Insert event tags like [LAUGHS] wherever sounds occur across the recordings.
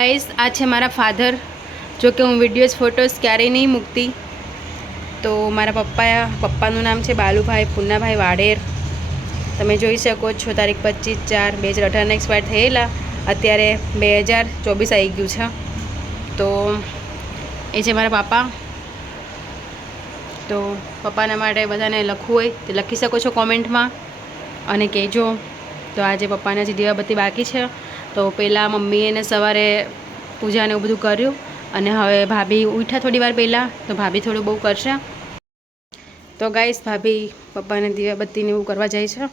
Guys આ છે મારા ફાધર જો કે હું વિડીયોઝ ફોટોઝ ક્યારેય નહીં મૂકતી. તો મારા પપ્પા પપ્પાનું નામ છે બાલુભાઈ, પુન્નાભાઈ વાડેર. તમે જોઈ શકો છો તારીખ પચીસ ચાર બે હજાર અઢારના એક્સપાયર થયેલા. અત્યારે બે હજાર ચોવીસ આવી ગયું છે. તો એ છે મારા પાપા તો પપ્પાના માટે બધાને લખવું હોય તે લખી શકો છો કોમેન્ટમાં અને કહેજો. તો આજે પપ્પાને હજી દીવાબત્તી બાકી છે. તો પહેલાં મમ્મીએ એને સવારે પૂજાને એવું બધું કર્યું અને હવે ભાભી ઉઠ્યા થોડી વાર પહેલાં, તો ભાભી થોડું બહુ કરશે. તો ગાઈસ ભાભી પપ્પાને દીવાબત્તીને એવું કરવા જાય છે.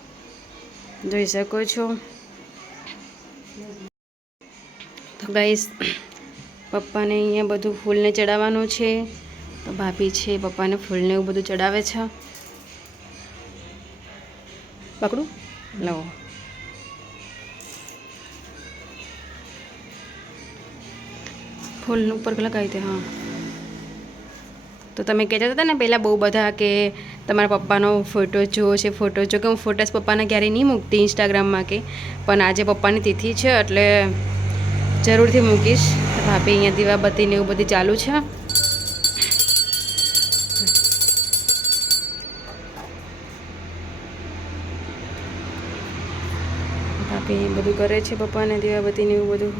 જોઈ શકો છો. તો ગાઈસ પપ્પાને અહીંયા બધું ફૂલને ચડાવવાનું છે. તો ભાભી છે, પપ્પાને ફૂલને એવું બધું ચડાવે છે. પકડું? લાવો ફૂલ ઉપર લગાવી દે હા. તો તમે કહેતા હતા ને પહેલાં બહુ બધા કે તમારા પપ્પાનો ફોટો જોવો છે, ફોટો જો કે હું ફોટોસ પપ્પાના ક્યારેય નહીં મૂકતી ઇન્સ્ટાગ્રામમાં કે, પણ આજે પપ્પાની તિથિ છે એટલે જરૂરથી મૂકીશ. ભાભી અહીંયા દીવાબત્તી ને એવું બધું ચાલુ છે. ભાભી બધું કરે છે પપ્પાને દીવાબત્તી ને એવું બધું?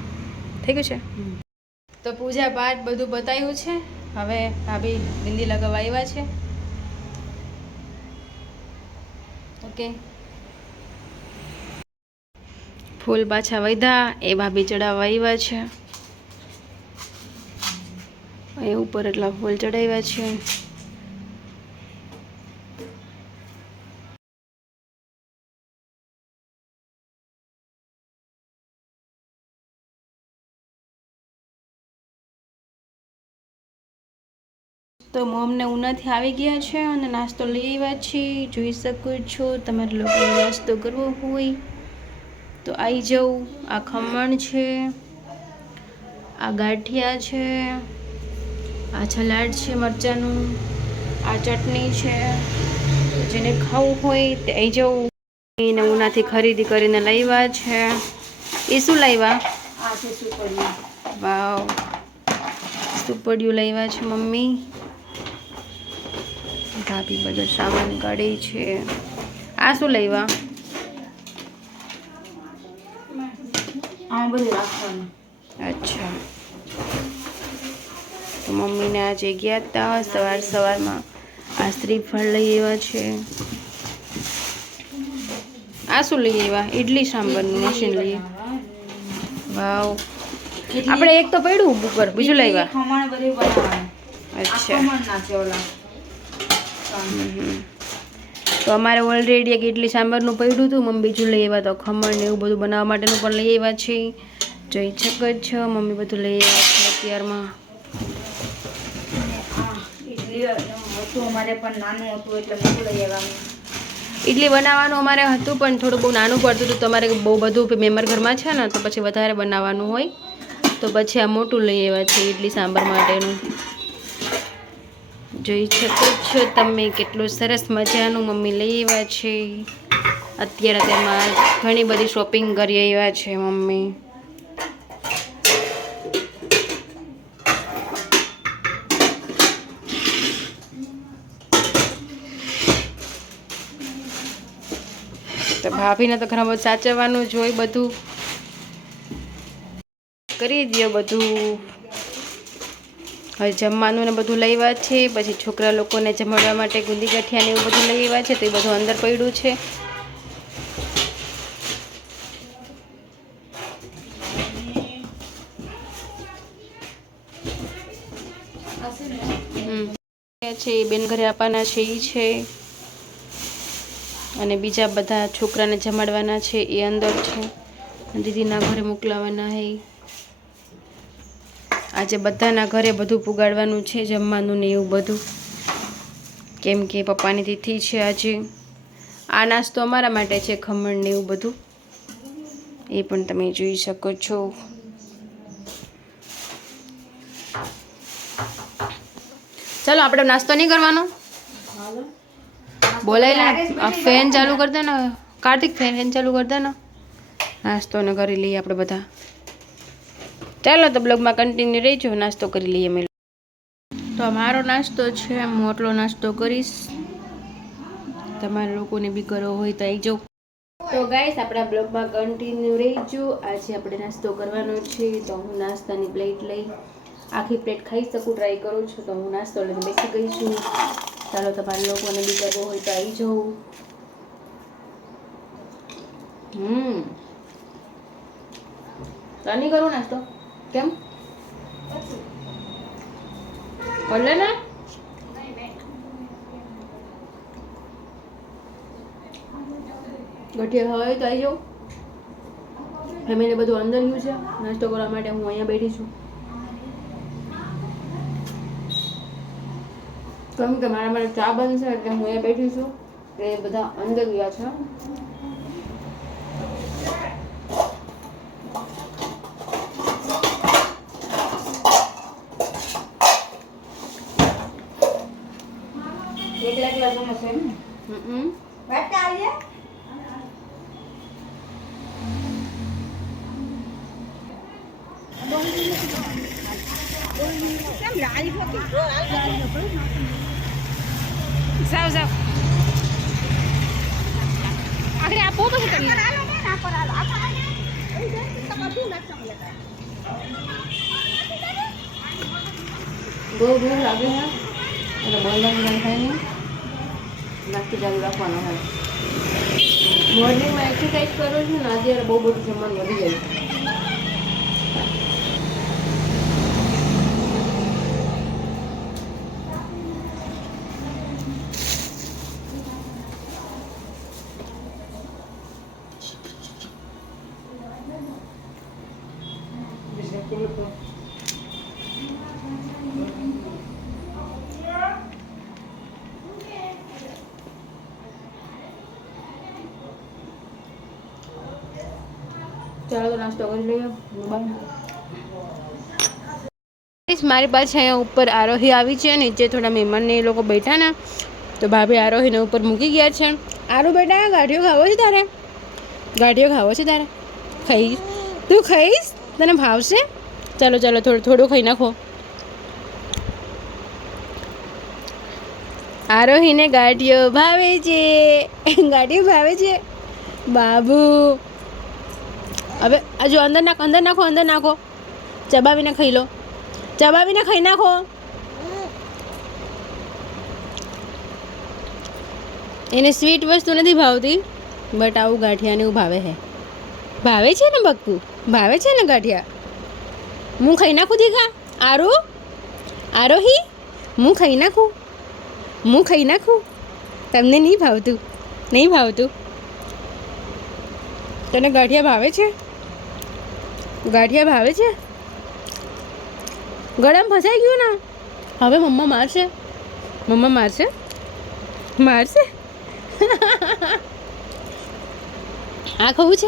થઈ ગયું છે? તો પૂજા પાઠ બધું બતાવ્યું છે? હવે ભાભી બિંદી લગાવવા આવ્યા છે. ઓકે. ફૂલ પાછા વધ્યા એ ભાભી ચડાવવા આવ્યા છે. એ ઉપર એટલા ફૂલ ચડાવ્યા છે. તો મોમને ઉનાથી આવી ગયા છે અને નાસ્તો લઈ આવ્યા છે જોઈ શકો છો તમારે લોકોને નાસ્તો કરવો હોય તો આવી જાઉં. આ ખમણ છે આ ગાંઠિયા છે આ સલાડ છે મરચાંનું આ ચટણી છે. જેને ખાવું હોય તે આવી જાઉં. એને ઉનાથી ખરીદી કરીને લાવ્યા છે. એ શું લાવ્યા આ છે સુપડિયું વાવ. સુપડિયું લાવ્યા છે મમ્મી. ભાભી બધું સામાન કાઢે છે. આ શું બધું અચ્છા. તો મમ્મીને આજે ગયા હતા સવાર સવારમાં. આ શ્રીફળ લઈ આવ્યા છે. આ શું લઈ આવ્યા? ઇડલી સાંભરનું મશીન લઈએ વાવ. આપણે એક તો પડ્યું ઉપર બીજું લાવ્યા. ખમણ બધું બનાવવાનું. અચ્છા. ખમણ ઓલા. તો અમારે ઓલરેડી એક ઇડલી સાંભારનું પડ્યું હતું, મમ્મી બીજું લઈ આવ્યા તો ખમણ ને એવું બધું બનાવવા માટેનું પણ લઈ આવ્યા છે જઈ છક જ છે, મમ્મી બધું લઈ આવ્યા છે અત્યારમાં. ઇડલી બનાવવાનું અમારે હતું પણ થોડું બહુ નાનું પડતું હતું, તો અમારે બહુ બધું મેમ્બર ઘરમાં છે ને, તો પછી વધારે બનાવવાનું હોય. તો પછી આ મોટું લઈ આવ્યા છે ઇડલી સાંભાર માટેનું. જોઈ શકો છો તમે કેટલું સરસ મજાનું મમ્મી લઈ આવ્યા છે. અત્યારે તેમાં ઘણી બધી શોપિંગ કરી આવ્યા છે મમ્મી. તો ભાભીને તો ઘણા બધું સાચવવાનું જ બધું. કરી દો બધું. હવે જમવાનું ને બધું આવ્યા છે, પછી છોકરા લોકોને જમાડવા માટે ગુંદી ગાંઠિયા એવું બધું લઈ છે, તો એ બધું અંદર પડ્યું છે. છે, એ બેન ઘરે આપવાના છે એ છે. અને બીજા બધા છોકરાને જમાડવાના છે, એ અંદર છે. દીદીના ઘરે મોકલાવાના હે આજે બધાના ઘરે બધું પુગાડવાનું છે, જમવાનું ને એવું બધું. કેમ કે પપ્પાની તિથિ છે આજે. આ નાસ્તો અમારા માટે છે, ખમણ ને એવું બધું. એ પણ તમે જોઈ શકો છો. ચાલો, આપણે નાસ્તો નહીં કરવાનો? બોલાય ફેન ચાલુ કરી દે ને કાર્તિક, ફેન ચાલુ કરી દે ને નાસ્તો ને કરી લઈએ આપણે બધા. ચાલો તો બ્લોગમાં કન્ટિન્યુ રહીજો, નાસ્તો કરી લઈએ મેં. તો મારો નાસ્તો છે, હું આટલો નાસ્તો કરીશ. તમારા લોકોને બી કરવો હોય તો આવી જાઓ. તો ગાઈસ આપણા બ્લોગમાં કન્ટિન્યુ રહીજો. આજે આપણે નાસ્તો કરવાનો છે, તો હું નાસ્તાની પ્લેટ લઈ, આખી પ્લેટ ખાઈ શકું ટ્રાય કરું છું, તો હું નાસ્તો લઈને બેસી ગઈ છું. ચાલો, તમારા લોકોને બી કરવો હોય તો આવી જવું હમ. તો નહીં કરું નાસ્તો. કેમ? કર ને? ગઠિયા ખાવા તો આવી જાઉં ફેમિલી બધું અંદર ગયું છે. નાસ્તો કરવા માટે હું અહીંયા બેઠી છું. કેમ કે મારા માટે ચા બનશે એટલે હું અહીંયા બેઠી છું. એ બધા અંદર ગયા છે. એકલા એકલા જમે છે એમ ને? હમ વાટકા આવીએ? જાવ જાવ આગળ આપો પછી તમને બહુ ભૂખ લાગે છે એટલે બોલવાનું કંઈ થાય નહીં નાસ્તો ચાલુ રાખવાનો હોય. મોર્નિંગમાં એક્સરસાઇઝ કરું છું ને, અત્યારે બહુ બધું જમવાનું વધી જાય છે મારી પાસે અહીંયા ઉપર આરોહી આવી છે, નીચે થોડા મહેમાનને એ લોકો બેઠા ને. તો ભાભી આરોહીને ઉપર મૂકી ગયા છે. આરો બેટા ગાંઠિયો ખાવો છે તારે? ગાંઠિયો ખાવો છે તારે? ખાઈશ તું ખાઈશ? તને ભાવશે? ચાલો ચાલો, થોડું થોડું ખાઈ નાખો. આરોહીને ગાંઠિયો ભાવે છે. ગાંઠિયો ભાવે છે. બાબુ હવે આ જો અંદર નાખો અંદર નાખો અંદર નાખો. ચબાવીને ખાઈ લો. ચબાવીને ખાઈ નાખો. એને સ્વીટ વસ્તુ નથી ભાવતી બટ આવું ગાંઠિયાને એવું ભાવે છે. ભાવે છે ને બક્કુ ભાવે છે ને ગાંઠિયા? હું ખાઈ નાખું દીખા આરો? આરોહી? હું ખાઈ નાખું? હું ખાઈ નાખું? તમને નહીં ભાવતું નહીં ભાવતું. તને ગાંઠિયા ભાવે છે? ગાંઠિયા ભાવે છે? ગળામાં ફસાઈ ગયું ને? હવે મમ્મા મારશે. મમ્મા મારશે? મારશે? આ ખાવું છે?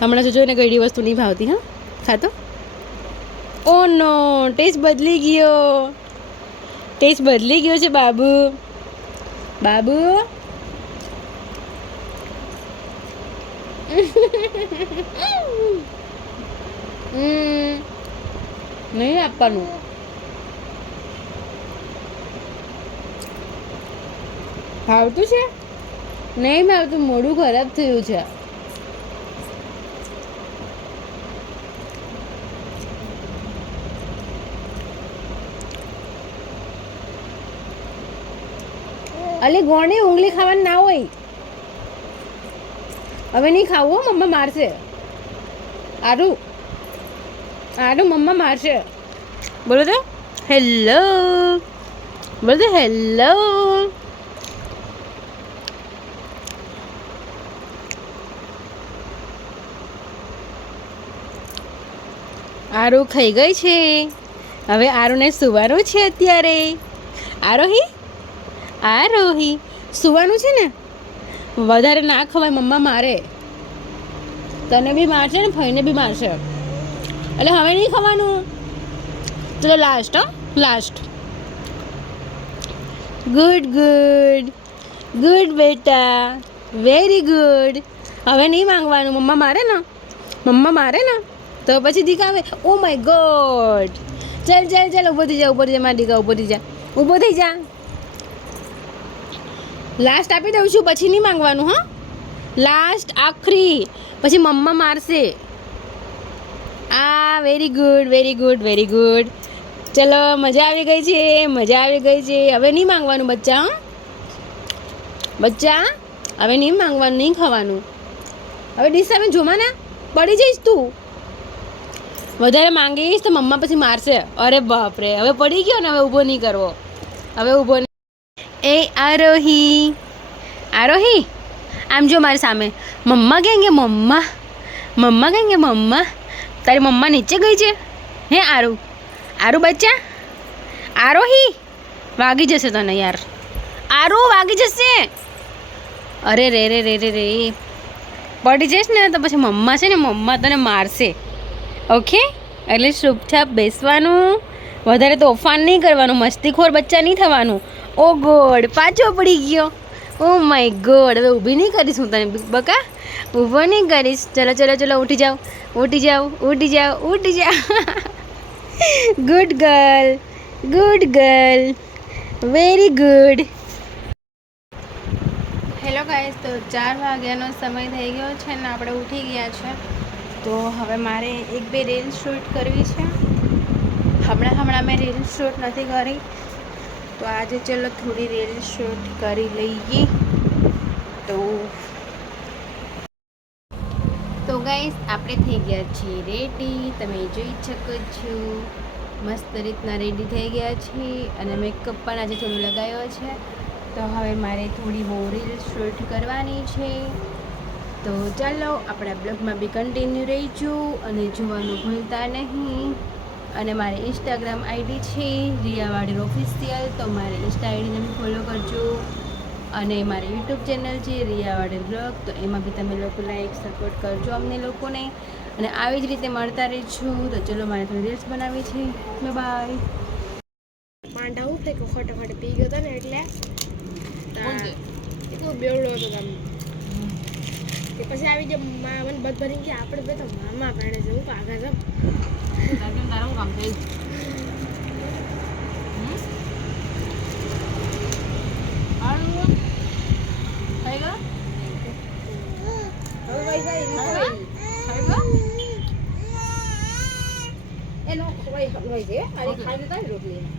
હમણાં જો જોઈને ગળી વસ્તુ નહીં ભાવતી હા? ખાતો? ઓ નો ટેસ્ટ બદલી ગયો. ટેસ્ટ બદલી ગયો છે બાબુ. બાબુ? હમ, [LAUGHS] નહીં આપવાનું. ભાવતું છે? નહીં ભાવતું મોઢું ખરાબ થયું છે. અલી ગોણે ઉંગલી ખાવાની ના હોય. હવે નહીં ખાવું મમ્મા મારશે. આરું. આરું મમ્મા મારશે બોલો તો. હેલો બોલો તો હેલો આરો ખાઈ ગઈ છે. હવે આરુને સુવાનું છે અત્યારે. આરોહી? આરોહી, સુવાનું છે ને? વધારે ના ખવાય મમ્મા મારે. તને બી મારશે ને ફઈને બી મારશે. એટલે હવે નહીં ખાવાનું? ચલો લાસ્ટ હો લાસ્ટ ગુડ ગુડ ગુડ બેટા. વેરી ગુડ હવે નહીં માંગવાનું. મમ્મા મારે ને? મમ્મા મારે ને? તો પછી દીકા આવે. ઓ માય ગોડ ચાલ ચાલ ચાલ, ઊભો થઈ જા, ઊભો થઈ જા, મારા દીકા ઊભો થઈ જા. ઊભો થઈ જા. લાસ્ટ આપી દઉં છું, પછી નહીં માંગવાનું, હા. લાસ્ટ આખરી. પછી મમ્મા મારશે. આ very good very good very good ચલો, મજા આવી ગઈ છે, મજા આવી ગઈ છે. હવે નહીં માંગવાનું બચ્ચા બચ્ચા, હવે નહીં માંગવાનું, નહીં ખાવાનું. હવે ડીશ સામે ને પડી જઈશ તું. વધારે માંગીશ તો મમ્મા પછી મારશે. અરે બાપરે, હવે પડી ગયો ને, હવે ઊભો નહીં કરવો. હવે ઊભો એ આરોહી આરોહી, આમ જો મારી સામે. મમ્મા કહેંગે મમ્મા મમ્મા કહેંગે મમ્મા? તારી મમ્મા નીચે ગઈ છે? હે, આરુ? આરુ બચ્ચા? આરોહી? વાગી જશે તને યાર. આરુ, વાગી જશે? અરે, રે રે રે રે રે. પડી જઈશ ને તો પછી મમ્મા છે ને, મમ્મા તને મારશે. ઓકે? એટલે ચૂપચાપ બેસવાનું. વધારે તોફાન નહીં કરવાનું. મસ્તીખોર બચ્ચા નહીં થવાનું. ઓ ગોડ, પાછો પડી ગયો. ઓ માય ગોડ હવે ઊભી નહીં કરીશ હું તને, બકા. ઊભો નહીં કરીશ. ચલો ચલો ચલો, ઉઠી જાઓ. ઉઠી જાઓ ઉઠી જાઓ ઉઠી જાઓ. Good girl good girl very good hello guys તો ચાર વાગ્યાનો સમય થઈ ગયો છે ને આપણે ઉઠી ગયા છે. તો હવે મારે એક બે રીલ શૂટ કરવી છે. હમણાં હમણાં મેં રીલ શૂટ નથી કરી. તો આજે ચલો થોડી રીલ શૂટ કરી લઈએ. તો તો ગાઈસ, આપણે થઈ ગયા છીએ રેડી તમે જોઈ શકો છો. મસ્ત રીતના રેડી થઈ ગયા છીએ. અને મેકઅપ પણ આજે થોડું લગાવ્યો છે. તો હવે મારે થોડી બહુ રીલ શૂટ કરવાની છે. તો ચાલો, આપણા બ્લોગમાં બી કન્ટિન્યુ રહીશું. અને જોવાનું ભૂલતા નહીં. અને મારી ઇન્સ્ટાગ્રામ આઈડી છે રિયાવાડી ઓફિશિયલ તો મારી ઇન્સ્ટા આઈડીને બી ફોલો કરજો. અને મારી યુટ્યુબ ચેનલ છે રિયાવાડી બ્લોગ તો એમાં બી તમે લોકો લાઈક સપોર્ટ કરજો અમને લોકોને. અને આવી જ રીતે મળતા રહીશું તો ચલો મારે થોડી રીલ્સ બનાવી છે. બાય માંડા હું ફેંકો ફટાફટ પી ગયો હતો ને એટલે એટલું બેવડો હતો તમે પછી આવી જે મા મને બધ ભરીને કે આપણે બધા તો મામા ભણે છે હું કાગળ છે કામ થઈ હવે પૈસા એનો ખવાઈ ખવાઈ છે અરે ખાઈ લેતા ને રોટલી